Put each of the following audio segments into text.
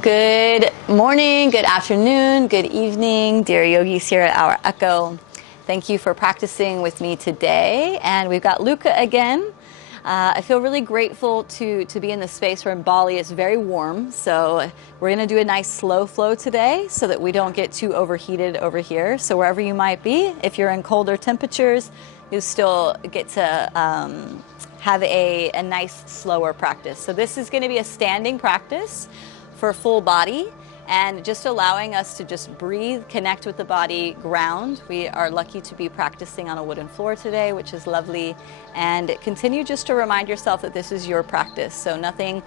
Good morning, good afternoon, good evening, dear yogis here at Our Echo. Thank you for practicing with me today. And we've got Luca again. I feel really grateful to be in this space where in Bali it's very warm. So we're going to do a nice slow flow today so that we don't get too overheated over here. So wherever you might be, if you're in colder temperatures, you still get to have a nice slower practice. So this is going to be a standing practice for full body and just allowing us to just breathe, connect with the body, ground. We are lucky to be practicing on a wooden floor today, which is lovely. And continue just to remind yourself that this is your practice. So nothing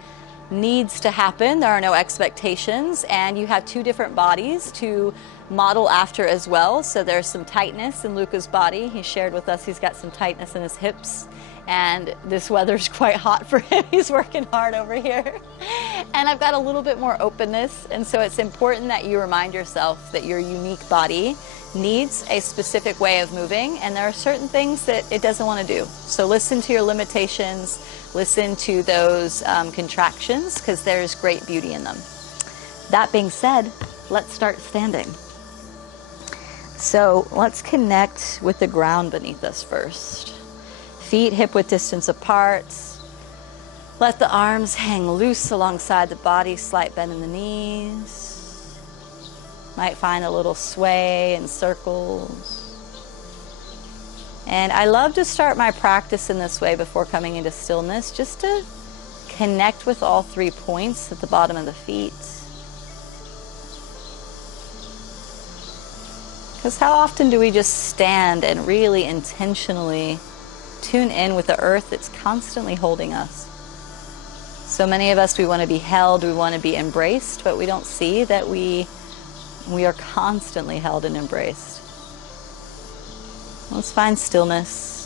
needs to happen. There are no expectations. And you have two different bodies to model after as well. So there's some tightness in Luca's body. He shared with us he's got some tightness in his hips. And this weather's quite hot for him. He's working hard over here. And I've got a little bit more openness. And so it's important that you remind yourself that your unique body needs a specific way of moving. And there are certain things that it doesn't want to do. So listen to your limitations. Listen to those contractions, because there's great beauty in them. That being said, let's start standing. So let's connect with the ground beneath us first. Feet hip-width distance apart. Let the arms hang loose alongside the body, slight bend in the knees. Might find a little sway in circles. And I love to start my practice in this way before coming into stillness, just to connect with all 3 points at the bottom of the feet. Because how often do we just stand and really intentionally tune in with the earth that's constantly holding us? So many of us, we want to be held, we want to be embraced, but we don't see that we are constantly held and embraced. Let's find stillness.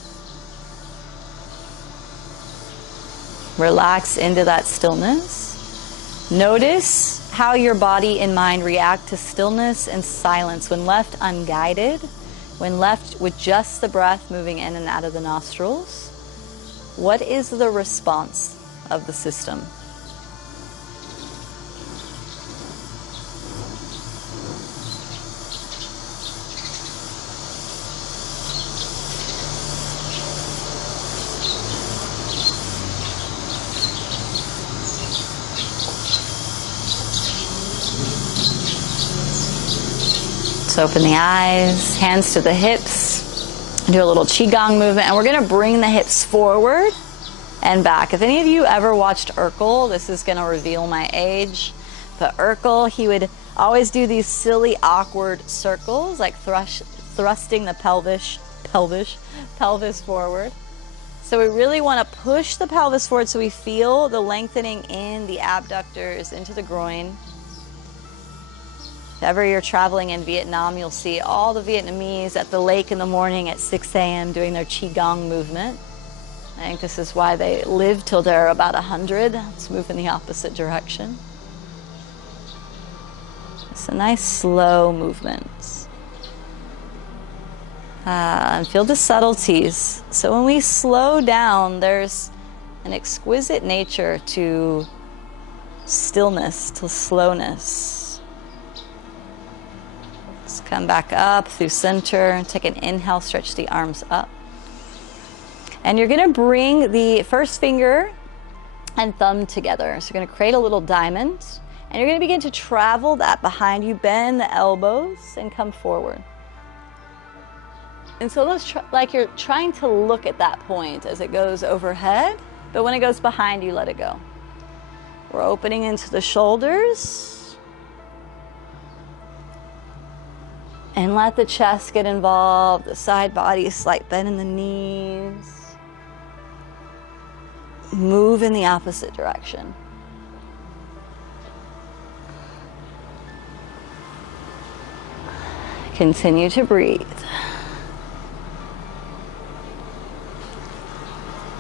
Relax into that stillness. Notice how your body and mind react to stillness and silence when left unguided. When left with just the breath moving in and out of the nostrils. What is the response of the system? So open the eyes, hands to the hips, do a little qigong movement, and we're going to bring the hips forward and back. If any of you ever watched Urkel, this is going to reveal my age, but Urkel, he would always do these silly, awkward circles, like thrusting the pelvis forward. So we really want to push the pelvis forward so we feel the lengthening in the abductors into the groin. If ever you're traveling in Vietnam, you'll see all the Vietnamese at the lake in the morning at 6 a.m. doing their qigong movement. I think this is why they live till they're about 100. Let's move in the opposite direction. It's a nice slow movement. And feel the subtleties. So when we slow down, there's an exquisite nature to stillness, to slowness. Come back up through center. Take an inhale, stretch the arms up. And you're going to bring the first finger and thumb together. So you're going to create a little diamond. And you're going to begin to travel that behind you. Bend the elbows and come forward. And so let's like you're trying to look at that point as it goes overhead. But when it goes behind you, let it go. We're opening into the shoulders. And let the chest get involved, the side body, slight bend in the knees. Move in the opposite direction. Continue to breathe.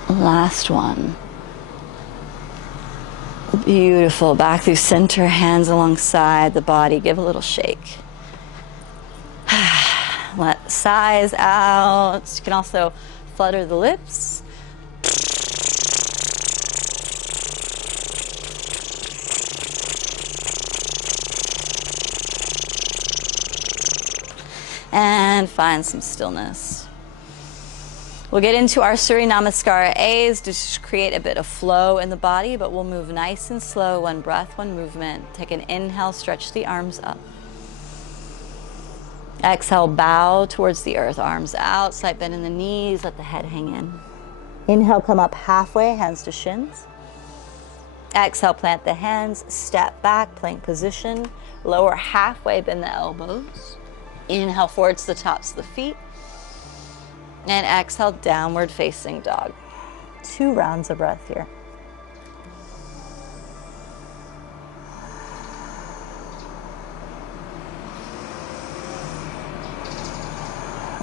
Last one. Beautiful. Back through center, hands alongside the body. Give a little shake. Let sighs out. You can also flutter the lips. And find some stillness. We'll get into our Surya Namaskara A's to just create a bit of flow in the body, but we'll move nice and slow, one breath, one movement. Take an inhale, stretch the arms up. Exhale, bow towards the earth, arms out, slight bend in the knees, let the head hang in. Inhale, come up halfway, hands to shins. Exhale, plant the hands, step back, plank position. Lower halfway, bend the elbows. Inhale, forward to the tops of the feet. And exhale, downward facing dog. 2 rounds of breath here.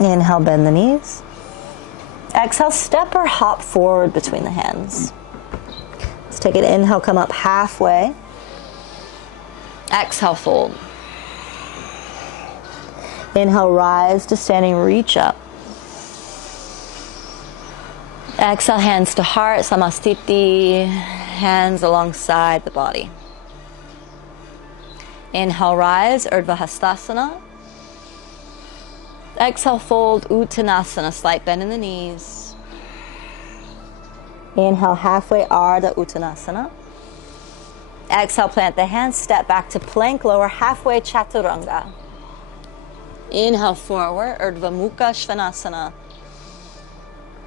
Inhale, bend the knees. Exhale, step or hop forward between the hands. Let's take an inhale, come up halfway. Exhale, fold. Inhale, rise to standing, reach up. Exhale, hands to heart, samastiti, hands alongside the body. Inhale, rise, Urdhva Hastasana. Exhale, fold, Uttanasana, slight bend in the knees. Inhale, halfway, Ardha Uttanasana. Exhale, plant the hands, step back to plank, lower halfway, Chaturanga. Inhale, forward, Urdhva Mukha Svanasana.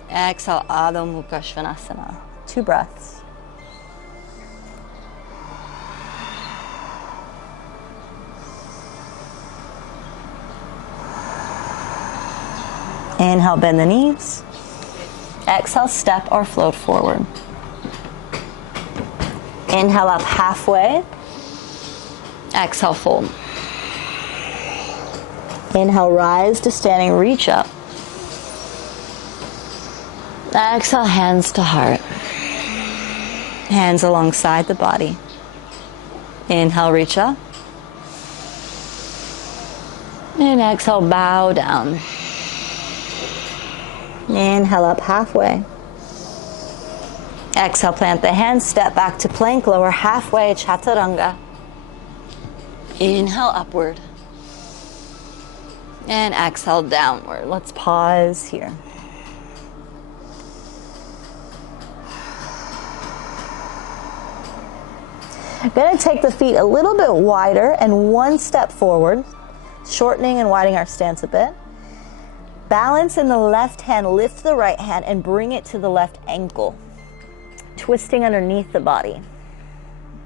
Exhale, Adho Mukha Svanasana. 2 breaths. Inhale, bend the knees. Exhale, step or float forward. Inhale up halfway. Exhale, fold. Inhale, rise to standing, reach up. Exhale, hands to heart. Hands alongside the body. Inhale, reach up. And exhale, bow down. Inhale up halfway. Exhale, plant the hands, step back to plank, lower halfway, Chaturanga. Inhale, upward. And exhale, downward. Let's pause here. I'm going to take the feet a little bit wider and 1 step forward, shortening and widening our stance a bit. Balance in the left hand, lift the right hand and bring it to the left ankle. Twisting underneath the body.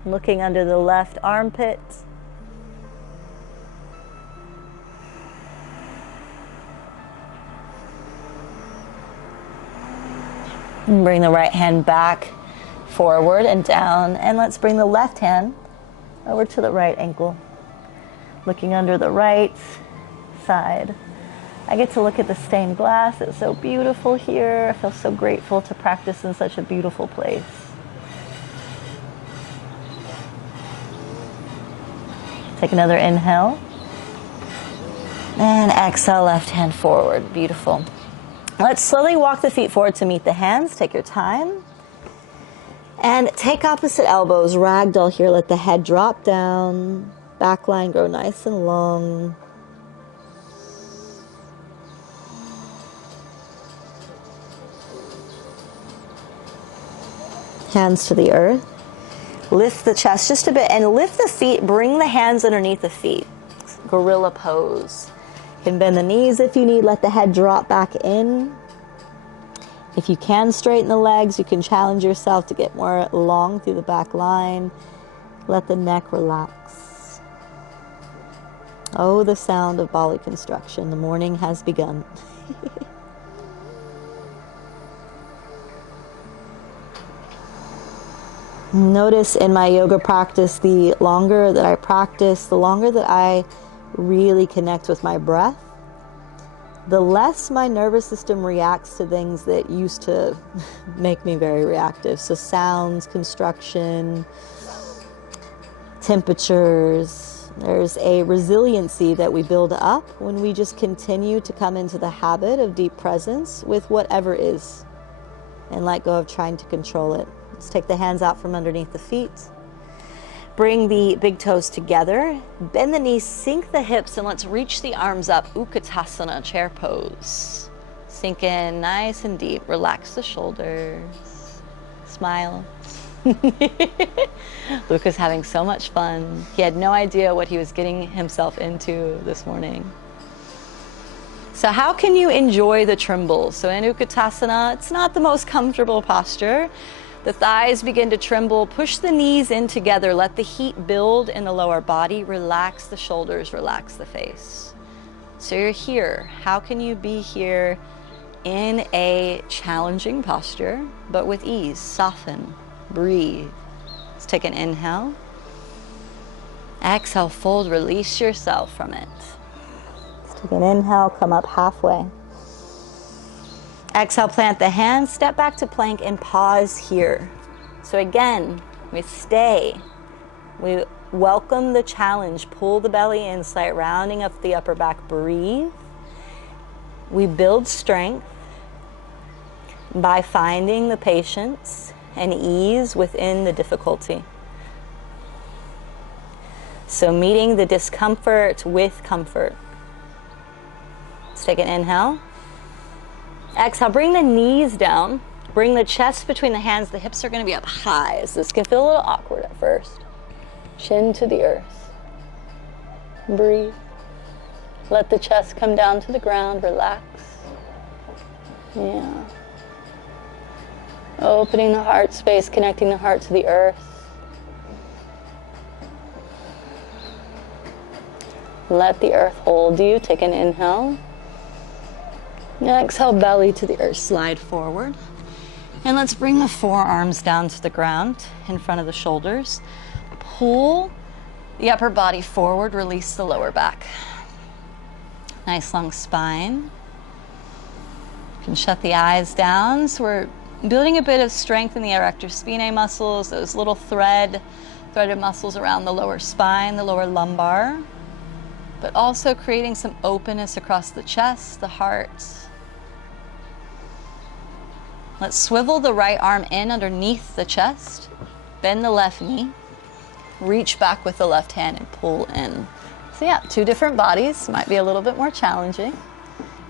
Looking under the left armpit. And bring the right hand back, forward and down. And let's bring the left hand over to the right ankle. Looking under the right side. I get to look at the stained glass. It's so beautiful here. I feel so grateful to practice in such a beautiful place. Take another inhale. And exhale, left hand forward. Beautiful. Let's slowly walk the feet forward to meet the hands. Take your time. And take opposite elbows. Ragdoll here. Let the head drop down. Back line grow nice and long. Hands to the earth. Lift the chest just a bit and lift the feet. Bring the hands underneath the feet. Gorilla pose. You can bend the knees if you need. Let the head drop back in. If you can straighten the legs, you can challenge yourself to get more long through the back line. Let the neck relax. Oh, the sound of Bali construction. The morning has begun. Notice in my yoga practice, the longer that I practice, the longer that I really connect with my breath, the less my nervous system reacts to things that used to make me very reactive. So sounds, construction, temperatures. There's a resiliency that we build up when we just continue to come into the habit of deep presence with whatever is and let go of trying to control it. Let's take the hands out from underneath the feet. Bring the big toes together, bend the knees, sink the hips, and let's reach the arms up, Utkatasana, chair pose. Sink in nice and deep, relax the shoulders, smile. Luca's having so much fun. He had no idea what he was getting himself into this morning. So how can you enjoy the tremble? So in Utkatasana, it's not the most comfortable posture. The thighs begin to tremble. Push the knees in together. Let the heat build in the lower body. Relax the shoulders, relax the face. So you're here. How can you be here in a challenging posture, but with ease? Soften, breathe. Let's take an inhale. Exhale, fold, release yourself from it. Let's take an inhale, come up halfway. Exhale, plant the hands, step back to plank and pause here. So again, we stay. We welcome the challenge, pull the belly in, slight rounding of the upper back, breathe. We build strength by finding the patience and ease within the difficulty. So meeting the discomfort with comfort. Let's take an inhale. Exhale, bring the knees down. Bring the chest between the hands. The hips are going to be up high, so this can feel a little awkward at first. Chin to the earth. Breathe. Let the chest come down to the ground. Relax. Yeah. Opening the heart space, connecting the heart to the earth. Let the earth hold you. Take an inhale. Exhale, belly to the earth, slide forward. And let's bring the forearms down to the ground in front of the shoulders. Pull the upper body forward, release the lower back. Nice long spine. You can shut the eyes down. So we're building a bit of strength in the erector spinae muscles, those little threaded muscles around the lower spine, the lower lumbar, but also creating some openness across the chest, the heart. Let's swivel the right arm in underneath the chest, bend the left knee, reach back with the left hand and pull in. So yeah, two different bodies, might be a little bit more challenging.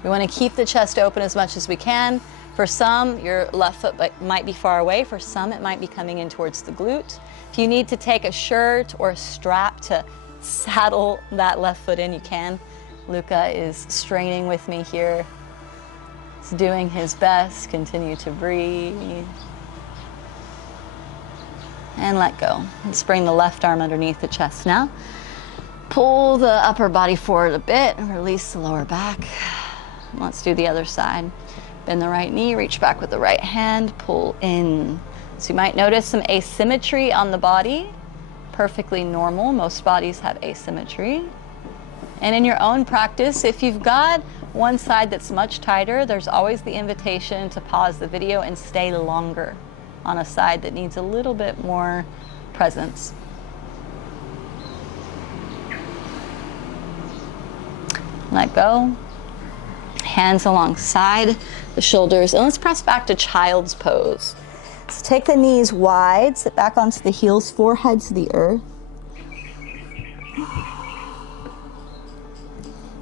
We want to keep the chest open as much as we can. For some, your left foot might be far away. For some, it might be coming in towards the glute. If you need to take a shirt or a strap to saddle that left foot in, you can. Luca is straining with me here. He's doing his best. Continue to breathe. And let go. Let's bring the left arm underneath the chest now. Pull the upper body forward a bit and release the lower back. Let's do the other side. Bend the right knee, reach back with the right hand, pull in. So you might notice some asymmetry on the body. Perfectly normal. Most bodies have asymmetry. And in your own practice, if you've got one side that's much tighter, there's always the invitation to pause the video and stay longer on a side that needs a little bit more presence. Let go. Hands alongside the shoulders. And let's press back to child's pose. So take the knees wide, sit back onto the heels, forehead to the earth.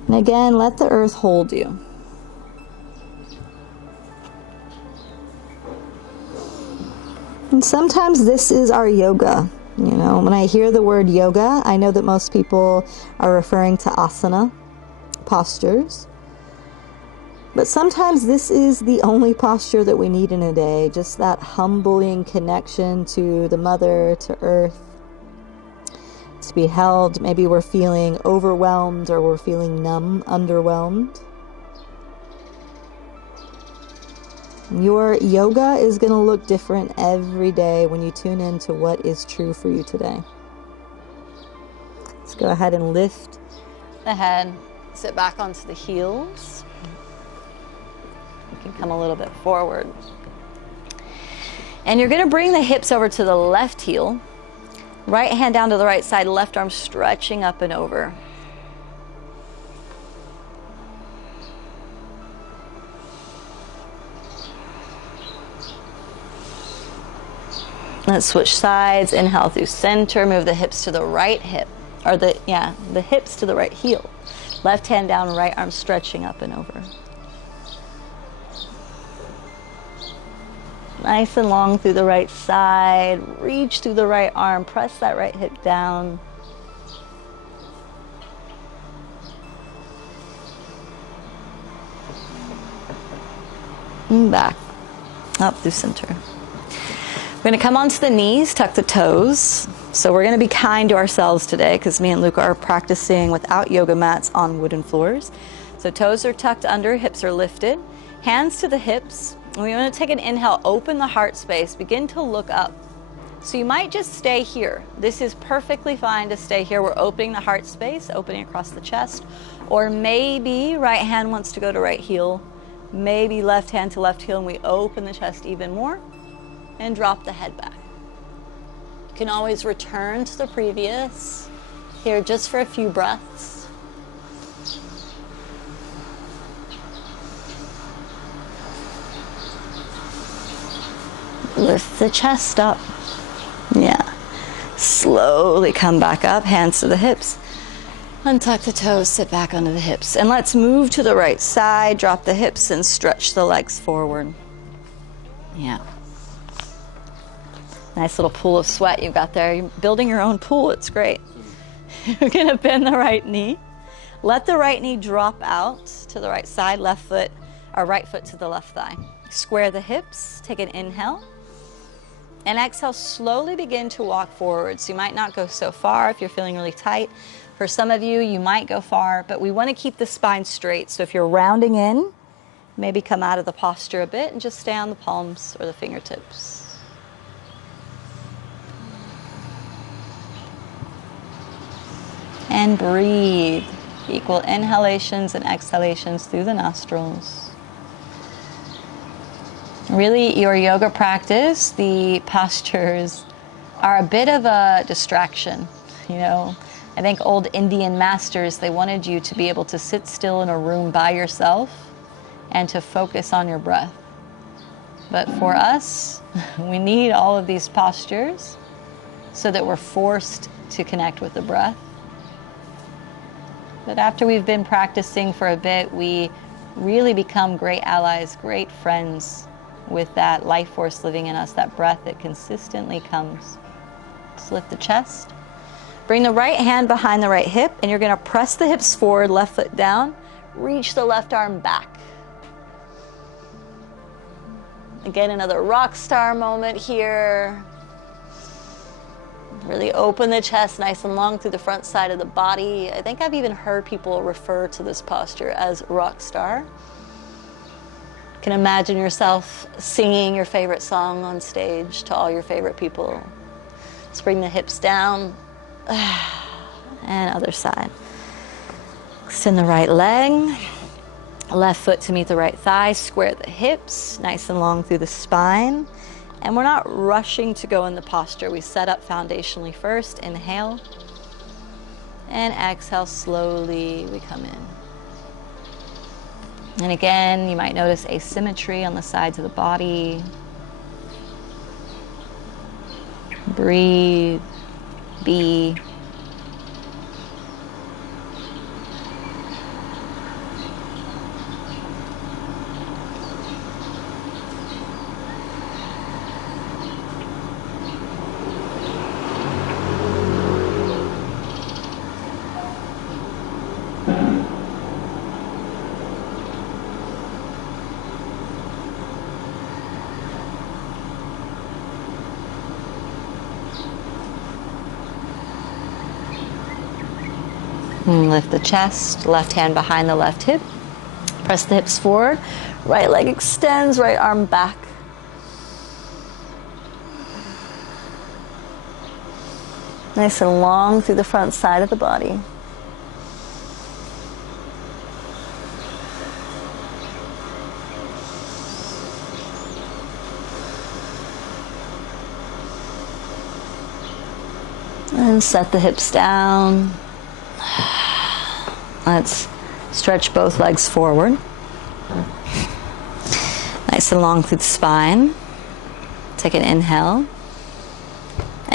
And again, let the earth hold you. And sometimes this is our yoga. You know, when I hear the word yoga, I know that most people are referring to asana postures. But sometimes this is the only posture that we need in a day, just that humbling connection to the mother, to earth, to be held. Maybe we're feeling overwhelmed or we're feeling numb, underwhelmed. Your yoga is going to look different every day when you tune into what is true for you today. Let's go ahead and lift the head, sit back onto the heels. You can come a little bit forward. And you're going to bring the hips over to the left heel. Right hand down to the right side, left arm stretching up and over. Let's switch sides. Inhale through center. Move the hips to the right hip, or the hips to the right heel. Left hand down, right arm stretching up and over. Nice and long through the right side. Reach through the right arm. Press that right hip down. And back. Up through center. We're going to come onto the knees, tuck the toes. So we're going to be kind to ourselves today because me and Luca are practicing without yoga mats on wooden floors. So toes are tucked under, hips are lifted. Hands to the hips. We want to take an inhale, open the heart space, begin to look up. So you might just stay here. This is perfectly fine to stay here. We're opening the heart space, opening across the chest. Or maybe right hand wants to go to right heel. Maybe left hand to left heel, and we open the chest even more and drop the head back. You can always return to the previous here just for a few breaths. Lift the chest up. Yeah. Slowly come back up, hands to the hips. Untuck the toes, sit back onto the hips. And let's move to the right side, drop the hips and stretch the legs forward. Yeah. Nice little pool of sweat you've got there. You're building your own pool, it's great. You're gonna bend the right knee. Let the right knee drop out to the right side, left foot, or right foot to the left thigh. Square the hips, take an inhale. And exhale, slowly begin to walk forward. So you might not go so far if you're feeling really tight. For some of you, you might go far, but we want to keep the spine straight. So if you're rounding in, maybe come out of the posture a bit and just stay on the palms or the fingertips. And breathe. Equal inhalations and exhalations through the nostrils. Really, your yoga practice, the postures are a bit of a distraction. You know, I think old Indian masters, they wanted you to be able to sit still in a room by yourself and to focus on your breath. But for us, we need all of these postures so that we're forced to connect with the breath. But after we've been practicing for a bit, we really become great allies, great friends with that life force living in us, that breath that consistently comes. Just lift the chest. Bring the right hand behind the right hip, and you're going to press the hips forward, left foot down. Reach the left arm back. Again, another rock star moment here. Really open the chest nice and long through the front side of the body. I think I've even heard people refer to this posture as rock star. You can imagine yourself singing your favorite song on stage to all your favorite people. Let's bring the hips down. And other side. Extend the right leg. Left foot to meet the right thigh. Square the hips, nice and long through the spine. And we're not rushing to go in the posture. We set up foundationally first. Inhale. And exhale, slowly we come in. And again, you might notice asymmetry on the sides of the body. Breathe. Be. And lift the chest, left hand behind the left hip. Press the hips forward. Right leg extends, right arm back. Nice and long through the front side of the body. And set the hips down. Let's stretch both legs forward. Nice and long through the spine. Take an inhale.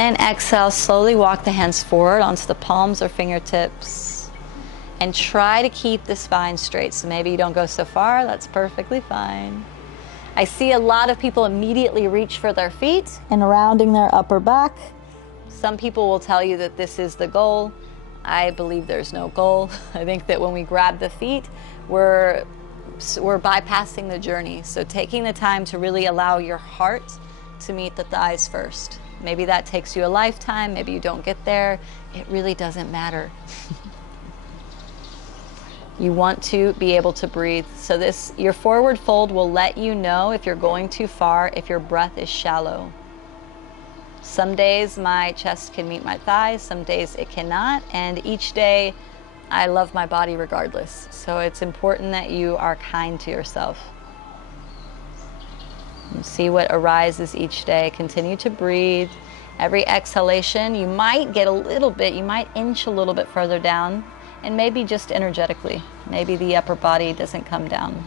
And exhale, slowly walk the hands forward onto the palms or fingertips. And try to keep the spine straight. So maybe you don't go so far, that's perfectly fine. I see a lot of people immediately reach for their feet and rounding their upper back. Some people will tell you that this is the goal. I believe there's no goal. I think that when we grab the feet, we're bypassing the journey. So taking the time to really allow your heart to meet the thighs first. Maybe that takes you a lifetime, maybe you don't get there. It really doesn't matter. You want to be able to breathe. So your forward fold will let you know if you're going too far, if your breath is shallow. Some days my chest can meet my thighs, some days it cannot, and each day I love my body regardless. So it's important that you are kind to yourself. And see what arises each day. Continue to breathe. Every exhalation, you might get a little bit, you might inch a little bit further down, and maybe just energetically. Maybe the upper body doesn't come down.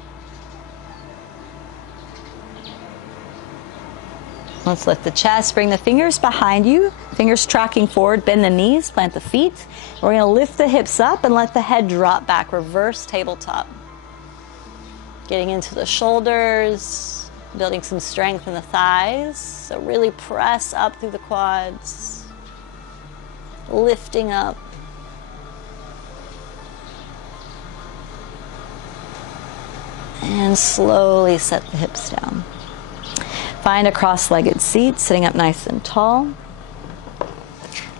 Let's lift the chest, bring the fingers behind you, fingers tracking forward, bend the knees, plant the feet. We're going to lift the hips up and let the head drop back, reverse tabletop. Getting into the shoulders, building some strength in the thighs. So really press up through the quads, lifting up. And slowly set the hips down. Find a cross-legged seat, sitting up nice and tall.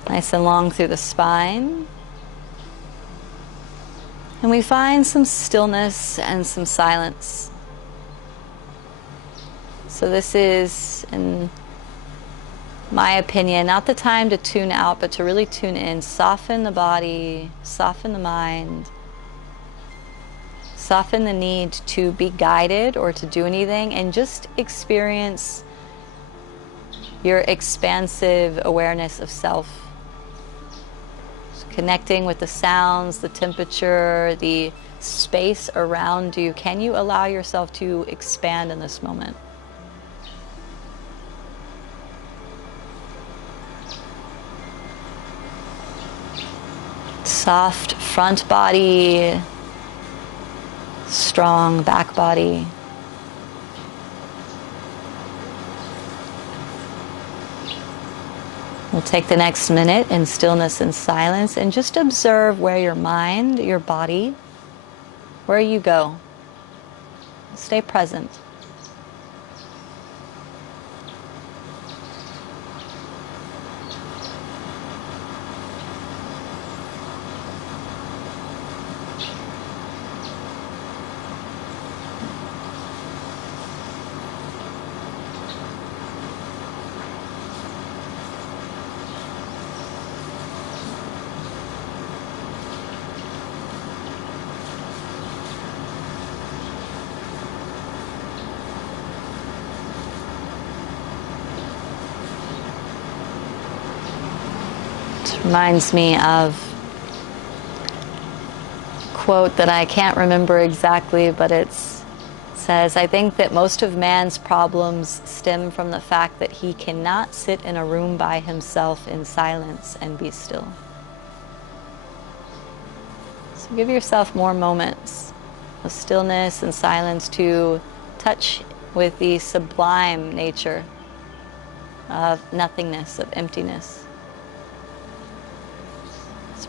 Nice and long through the spine. And we find some stillness and some silence. So this is, in my opinion, not the time to tune out, but to really tune in. Soften the body, soften the mind. Soften the need to be guided or to do anything, and just experience your expansive awareness of self. So connecting with the sounds, the temperature, the space around you. Can you allow yourself to expand in this moment? Soft front body. Strong back body. We'll take the next minute in stillness and silence and just observe where your mind, your body, where you go. Stay present. Reminds me of a quote that I can't remember exactly, but it says, I think that most of man's problems stem from the fact that he cannot sit in a room by himself in silence and be still. So give yourself more moments of stillness and silence to touch with the sublime nature of nothingness, of emptiness.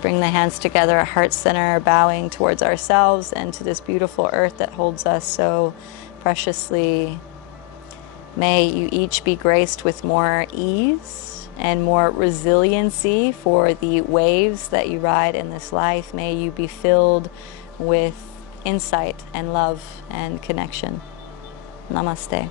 Bring the hands together at heart center, bowing towards ourselves and to this beautiful earth that holds us so preciously. May you each be graced with more ease and more resiliency for the waves that you ride in this life. May you be filled with insight and love and connection. Namaste.